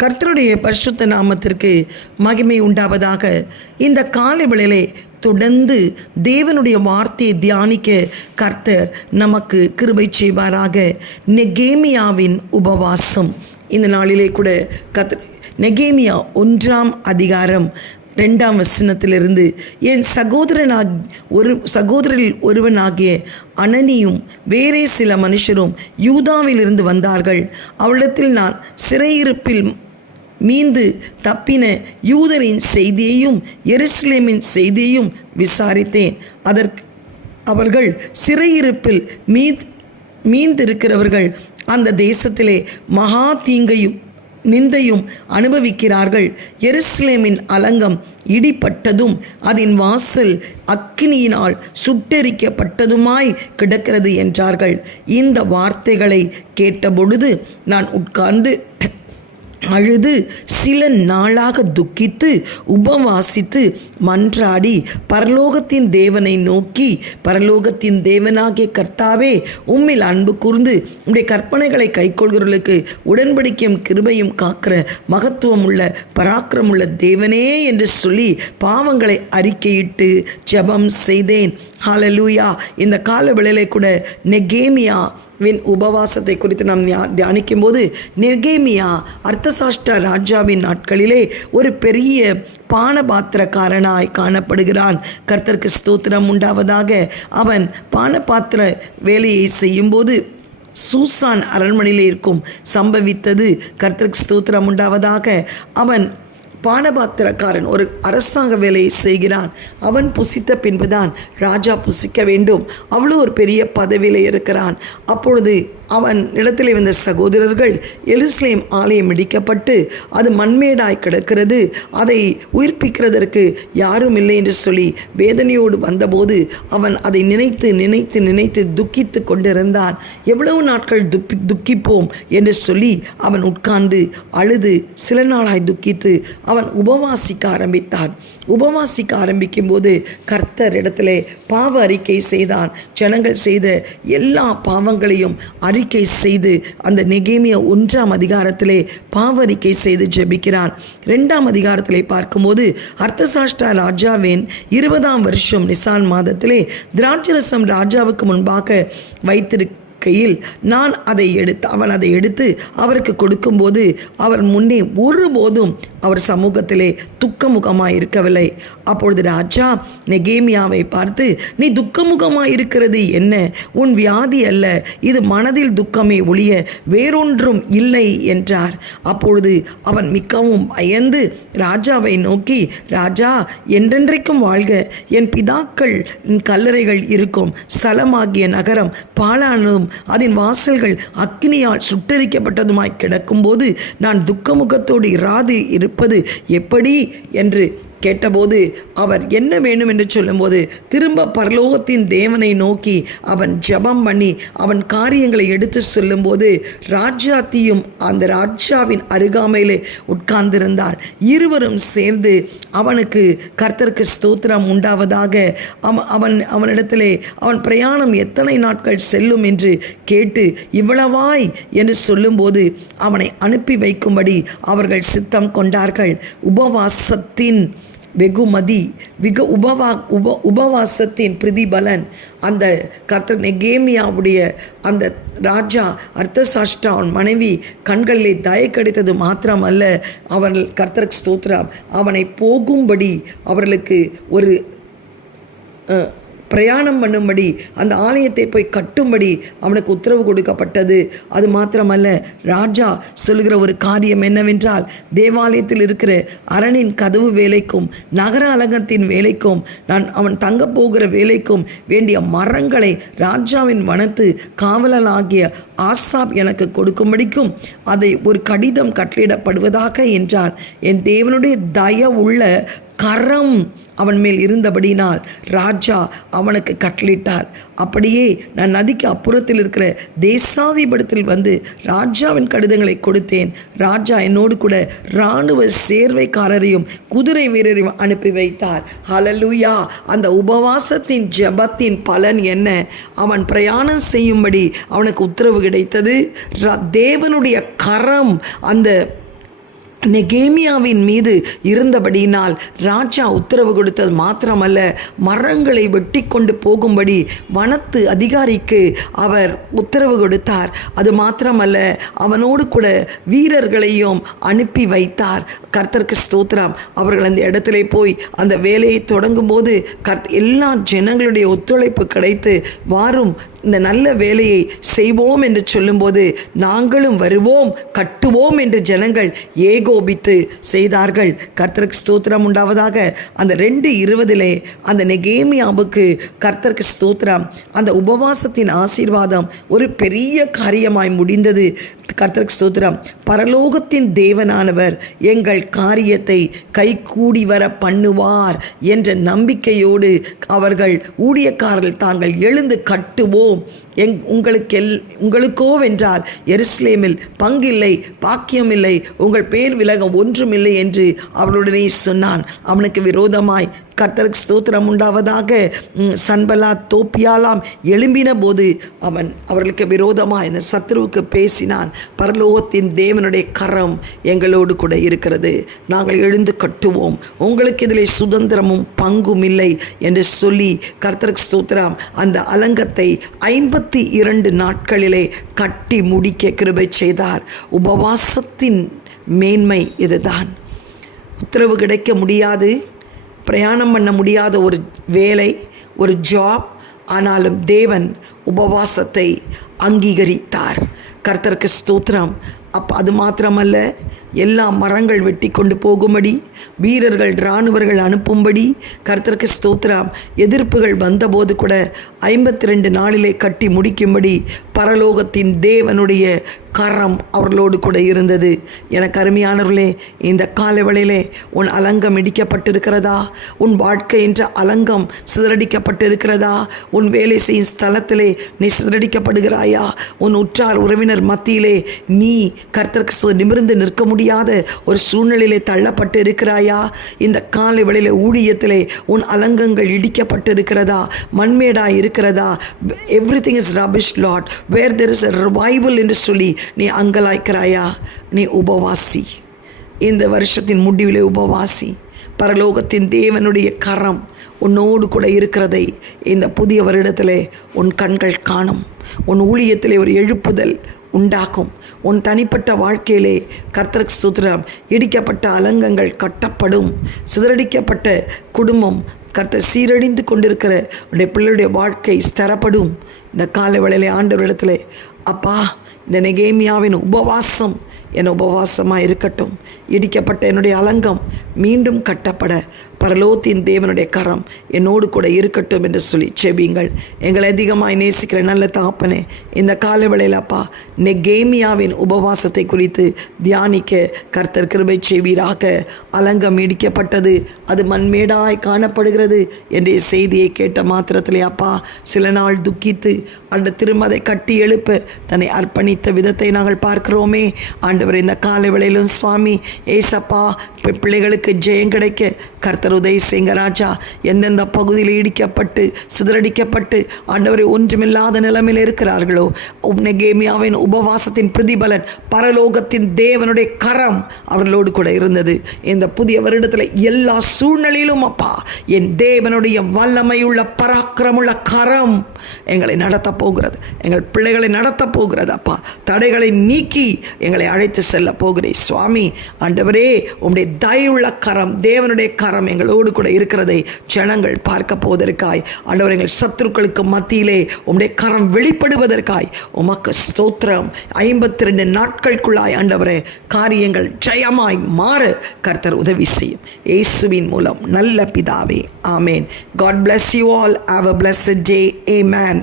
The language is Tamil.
கர்த்தருடைய பரிசுத்த நாமத்திற்கு மகிமை உண்டாவதாக. இந்த காலை வேளையிலே தொடர்ந்து தேவனுடைய வார்த்தையை தியானிக்க கர்த்தர் நமக்கு கிருபை செய்வாராக. நெகேமியாவின் உபவாசம். இந்த நாளிலே கூட நெகேமியா 1ஆம் அதிகாரம் 2ஆம் வசனத்திலிருந்து, என் சகோதரரில் ஒருவனாகிய அனனியும் வேறே சில மனுஷரும் யூதாவிலிருந்து வந்தார்கள். அவளிடத்தில் நான் சிறையிருப்பில் மீந்து தப்பின யூதரின் செய்தியையும் எருசலேமின் செய்தியையும் விசாரித்தேன். அவர்கள் சிறையிருப்பில் மீந்திருக்கிறவர்கள் அந்த தேசத்திலே மகா தீங்கையும் நிந்தையும் அனுபவிக்கிறார்கள். எருசலேமின் அலங்கம் இடிப்பட்டதும் அதன் வாசல் அக்கினியினால் சுட்டெரிக்கப்பட்டதுமாய் கிடக்கிறது என்றார்கள். இந்த வார்த்தைகளை கேட்டபொழுது நான் உட்கார்ந்து அழுது சில நாளாக துக்கித்து உபவாசித்து மன்றாடி பரலோகத்தின் தேவனை நோக்கி, பரலோகத்தின் தேவனாகிய கர்த்தாவே, உம்மில் அன்பு கூர்ந்து உம்முடைய கற்பனைகளை கைக்கொள்கிறவர்களுக்கு உடன்படிக்கையும் கிருபையும் காக்கிற மகத்துவமுள்ள பராக்கிரமுள்ள தேவனே என்று சொல்லி பாவங்களை அறிக்கையிட்டு ஜெபம் செய்தேன். ஹல்லேலூயா. இந்த கால வேளையிலே கூட நெகேமியாவின் உபவாசத்தை குறித்து நாம் தியானிக்கும் போது, நெகேமியா அர்த்தசாஷ்டா ராஜாவின் நாட்களிலே ஒரு பெரிய பானபாத்திரக்காரனாய் காணப்படுகிறான். கர்த்தருக்கு ஸ்தோத்திரம் உண்டாவதாக. அவன் பானபாத்திர வேலையை செய்யும்போது சூசான் அரண்மனையில் இருக்கும் சம்பவித்தது. கர்த்தருக்கு ஸ்தோத்திரம் உண்டாவதாக. அவன் பானபாத்திரக்காரன் ஒரு அரசாங்க வேலையை செய்கிறான். அவன் புசித்த பின்புதான் ராஜா புசிக்க வேண்டும். அவ்வளோ ஒரு பெரிய பதவியில் இருக்கிறான். அப்பொழுது அவன் இடத்திலே வந்த சகோதரர்கள், எருசலேம் ஆலயம் இடிக்கப்பட்டு அது மண்மேடாய் கிடக்கிறது, அதை உயிர்ப்பிக்கிறதற்கு யாரும் இல்லை என்று சொல்லி வேதனையோடு வந்தபோது அவன் அதை நினைத்து நினைத்து நினைத்து துக்கித்து கொண்டிருந்தான். எவ்வளவு நாட்கள் துக்கிப்போம் என்று சொல்லி அவன் உட்கார்ந்து அழுது சில நாளாய் துக்கித்து அவன் உபவாசிக்க ஆரம்பித்தான். உபவாசிக்க ஆரம்பிக்கும் போது கர்த்தர் இடத்திலே பாவ அறிக்கை செய்தான். ஜனங்கள் செய்த எல்லா பாவங்களையும் அறிக்கை செய்து அந்த நெகேமியா 1ஆம் அதிகாரத்திலே பாவ அறிக்கை செய்து ஜெபிக்கிறான். 2ஆம் அதிகாரத்திலே பார்க்கும்போது, அர்த்தசாஷ்டா ராஜாவின் 20ஆம் வருஷம் நிசான் மாதத்திலே திராட்சரசம் ராஜாவுக்கு முன்பாக வைத்திருக்க நான் அவன் அதை எடுத்து அவருக்கு கொடுக்கும்போது அவர் முன்னே ஒருபோதும் அவர் சமூகத்திலே துக்கமுகமாக இருக்கவில்லை. அப்பொழுது ராஜா நெகேமியாவை பார்த்து, நீ துக்கமுகமாக இருக்கிறது என்ன? உன் வியாதி அல்ல, இது மனதில் துக்கமே ஒழிய வேறொன்றும் இல்லை என்றார். அப்பொழுது அவன் மிகவும் பயந்து ராஜாவை நோக்கி, ராஜா, என்றென்றைக்கும் வாழ்க, என் பிதாக்கள் கல்லறைகள் இருக்கும் ஸ்தலமாகிய நகரம் பாழானதும் அதன் வாசல்கள் அக்கினியால் சுட்டரிக்கப்பட்டதுமாய் கிடக்கும்போது நான் துக்கமுகத்தோடு இராது இருப்பது எப்படி என்று கேட்டபோது, அவர் என்ன வேணும் என்று சொல்லும்போது திரும்ப பரலோகத்தின் தேவனை நோக்கி அவன் ஜெபம் பண்ணி அவன் காரியங்களை எடுத்து சொல்லும்போது, ராஜாத்தியும் அந்த ராஜாவின் அருகாமையிலே உட்கார்ந்திருந்தாள். இருவரும் சேர்ந்து அவனுக்கு கர்த்தருக்கு ஸ்தோத்திரம் உண்டாவதாக அவனிடத்திலே அவன் பிரயாணம் எத்தனை நாட்கள் செல்லும் என்று கேட்டு இவ்வளவாய் என்று சொல்லும்போது அவனை அனுப்பி வைக்கும்படி அவர்கள் சித்தம் கொண்டார்கள். உபவாசத்தின் வெகுமதி உபவாசத்தின் பிரதிபலன் அந்த கர்த்தர் நெகேமியாவுடைய அந்த ராஜா அர்த்தசாஷ்டா அவன் மனைவி கண்களிலே தயை கிடைத்தது மாத்திரமல்ல, அவர்கள் கர்த்தருக்கு ஸ்தோத்திரம் அவனை போகும்படி அவர்களுக்கு ஒரு பிரயாணம் பண்ணும்படி அந்த ஆலயத்தை போய் கட்டும்படி அவனுக்கு உத்தரவு கொடுக்கப்பட்டது. அது மாத்திரமல்ல, ராஜா சொல்கிற ஒரு காரியம் என்னவென்றால், தேவாலயத்தில் இருக்கிற அரணின் கதவு வேலைக்கும் நகர அலங்கத்தின் வேலைக்கும் அவன் தங்க போகிற வேலைக்கும் வேண்டிய மரங்களை ராஜாவின் வனத்து காவலனாகிய ஆசாப் எனக்கு கொடுக்கும்படிக்கும் அதை ஒரு கடிதம் கட்டளையிடப்படுவதாக என்றான். என் தேவனுடைய தயவுள்ள கரம் அவன் மேல் இருந்தபடினால் ராஜா அவனுக்கு கட்டளிட்டார். அப்படியே நான் நதிக்கு அப்புறத்தில் இருக்கிற தேசாதிபடத்தில் வந்து ராஜாவின் கடிதங்களை கொடுத்தேன். ராஜா என்னோடு கூட இராணுவ சேர்வைக்காரரையும் குதிரை வீரரையும் அனுப்பி வைத்தார். ஹல்லேலூயா. அந்த உபவாசத்தின் ஜெபத்தின் பலன் என்ன? அவன் பிரயாணம் செய்யும்படி அவனுக்கு உத்தரவு கிடைத்தது. தேவனுடைய கரம் அந்த நெகேமியாவின் மீது இருந்தபடியினால் ராஜா உத்தரவு கொடுத்தது மாத்திரமல்ல, மரங்களை வெட்டி கொண்டு போகும்படி வனத்து அதிகாரிக்கு அவர் உத்தரவு கொடுத்தார். அது மாத்திரமல்ல, அவனோடு கூட வீரர்களையும் அனுப்பி வைத்தார். கர்த்தருக்கு ஸ்தோத்திரம். அவர்கள் அந்த இடத்துல போய் அந்த வேலையை தொடங்கும் போது எல்லா ஜனங்களுடைய ஒத்துழைப்பு கிடைத்து, வாரும் இந்த நல்ல வேலையை செய்வோம் என்று சொல்லும்போது, நாங்களும் வருவோம் கட்டுவோம் என்று ஜனங்கள் ஏகோபித்து செய்தார்கள். கர்த்தருக்கு ஸ்தோத்திரம் உண்டாவதாக. அந்த 2:20 அந்த நெகேமியாவுக்கு கர்த்தருக்கு ஸ்தோத்திரம், அந்த உபவாசத்தின் ஆசீர்வாதம் ஒரு பெரிய காரியமாய் முடிந்தது. கர்த்தருக்கு ஸ்தோத்திரம். பரலோகத்தின் தேவனானவர் எங்கள் காரியத்தை கைகூடி வர பண்ணுவார் என்ற நம்பிக்கையோடு அவர்கள் ஊழியக்காரர்கள் தாங்கள் எழுந்து கட்டுவோம், உங்களுக்கோ வென்றால் எருசலேமில் பங்கில்லை, பாக்கியமில்லை, உங்கள் பேர் விலக ஒன்றுமில்லை என்று அவளுடனே சொன்னான். அவனுக்கு விரோதமாய் கர்த்தருக்கு ஸ்தோத்திரம் உண்டாவதாக சன்பலாத் தோப்பியாலாம் எழும்பின போது அவர்களுக்கு விரோதமாக இந்த சத்ருவுக்கு பேசினான். பரலோகத்தின் தேவனுடைய கரம் எங்களோடு கூட இருக்கிறது, நாங்கள் எழுந்து கட்டுவோம், உங்களுக்கு இதில் சுதந்திரமும் பங்கும் இல்லை என்று சொல்லி கர்த்தருக்கு ஸ்தோத்திரம் அந்த அலங்கத்தை 52 நாட்களிலே கட்டி முடிக்க கிருபை செய்தார். உபவாசத்தின் மேன்மை இதுதான். உத்தரவு கிடைக்க முடியாது, பிரயாணம் பண்ண முடியாத ஒரு வேலை, ஒரு ஜாப், ஆனாலும் தேவன் உபவாசத்தை அங்கீகரித்தார். கர்த்தருக்கு ஸ்தோத்திரம். அது மாத்திரமல்ல, எல்லா மரங்கள் வெட்டி கொண்டு போகும்படி, வீரர்கள் இராணுவர்கள் அனுப்பும்படி கர்த்தருக்கு ஸ்தோத்திரம் எதிர்ப்புகள் வந்தபோது கூட 52 நாளிலே கட்டி முடிக்கும்படி பரலோகத்தின் தேவனுடைய கரம் அவர்களோடு கூட இருந்தது. எனக்கு அருமையானவர்களே, இந்த காலவெளியிலே உன் அலங்கம் இடிக்கப்பட்டிருக்கிறதா? உன் வாழ்க்கை என்ற அலங்கம் சிதறடிக்கப்பட்டிருக்கிறதா? உன் வேலை செய்யும் ஸ்தலத்திலே நீ சிதறடிக்கப்படுகிறாயா? உன் உற்றார் உறவினர் மத்தியிலே நீ கர்த்தருக்கு நிமிர்ந்து நிற்க முடியாத ஒரு சூழ்நிலையிலே தள்ளப்பட்டு இருக்கிறாயா? இந்த காலவெளியிலே ஊழியத்திலே உன் அலங்கங்கள் இடிக்கப்பட்டிருக்கிறதா? மண்மேடாய் இருக்கிறதா? Everything is rubbish lord, where there is a revival என்று சொல்லி நீ அங்கலாய்க்கிறாயா? நீ உபவாசி. இந்த வருஷத்தின் முடிவிலே உபவாசி. பரலோகத்தின் தேவனுடைய கரம் உன்னோடு கூட இருக்கிறதை இந்த புதிய வருடத்திலே உன் கண்கள் காணும். உன் ஊழியத்திலே ஒரு எழுப்புதல் உண்டாகும். உன் தனிப்பட்ட வாழ்க்கையிலே கர்த்தருக்கு ஸ்தோத்திரம் இடிக்கப்பட்ட அலங்கங்கள் கட்டப்படும். சிதறடிக்கப்பட்ட குடும்பம் கர்த்தர் சீரழிந்து கொண்டிருக்கிற உடைய பிள்ளையுடைய வாழ்க்கை ஸ்திரப்படும். இந்த காலை வேளையிலே ஆண்டவரிடத்திலே, அப்பா, இந்த நெகேமியாவின் உபவாசம் என் உபவாசமாக இருக்கட்டும். இடிக்கப்பட்ட என்னுடைய அலங்கம் மீண்டும் கட்டப்பட பரலோகத்தின் தேவனுடைய கரம் என்னோடு கூட இருக்கட்டும் என்று சொல்லி செபியுங்கள். எங்களை அதிகமாய் நேசிக்கிற நல்ல தகப்பனே, இந்த காலவேளையில் அப்பா நெகேமியாவின் உபவாசத்தை குறித்து தியானிக்க கர்த்தர் கிருபை செய்வீராக. அலங்கம் இடிக்கப்பட்டது, அது மண்மேடாய் காணப்படுகிறது என்ற செய்தியை கேட்ட மாத்திரத்திலே அப்பா சில நாள் துக்கித்து அந்த திருமதை கட்டி எழுப்ப தன்னை அர்ப்பணித்த விதத்தை நாங்கள் பார்க்கிறோமே. ஆண்டவர் இந்த காலவேளையிலும் சுவாமி ஏசப்பா பிள்ளைகளுக்கு ஜெயம் கிடைக்க கர்த்தர் உதவி செய்யுங்க ராஜா. எந்தெந்த பகுதியில் இடிக்கப்பட்டு சிதறடிக்கப்பட்டு ஆண்டவரை ஒன்றுமில்லாத நிலைமையில் இருக்கிறார்களோ, நெகேமியாவின் உபவாசத்தின் பிரதிபலன் பரலோகத்தின் தேவனுடைய கரம் அவர்களோடு கூட இருந்தது. இந்த புதிய வருடத்தில் எல்லா சூழ்நிலையிலும் அப்பா என் தேவனுடைய வல்லமையுள்ள பராக்கிரமுள்ள கரம் எங்களை நடத்த போகிறது, எங்கள் பிள்ளைகளை நடத்த போகிறது. அப்பா தடைகளை நீக்கி எங்களை அழைத்து செல்ல போகிறேன் சுவாமி. ஆண்டவரே, உம்முடைய தயவுள்ள கரம், தேவனுடைய கரம் எங்களோடு கூட இருக்கிறதை ஜனங்கள் பார்க்க போவதற்காய், ஆண்டவர் எங்கள் சத்துருக்களுக்கு மத்தியிலே உம்முடைய கரம் வெளிப்படுவதற்காய் உமக்கு ஸ்தோத்திரம். 52 நாட்களுக்குள்ளாய் ஆண்டவரே காரியங்கள் ஜெயமாய் மாற கர்த்தர் உதவி செய்யும். இயேசுவின் மூலம் நல்ல பிதாவே, ஆமேன். God bless you all. Have a blessed day. Amen.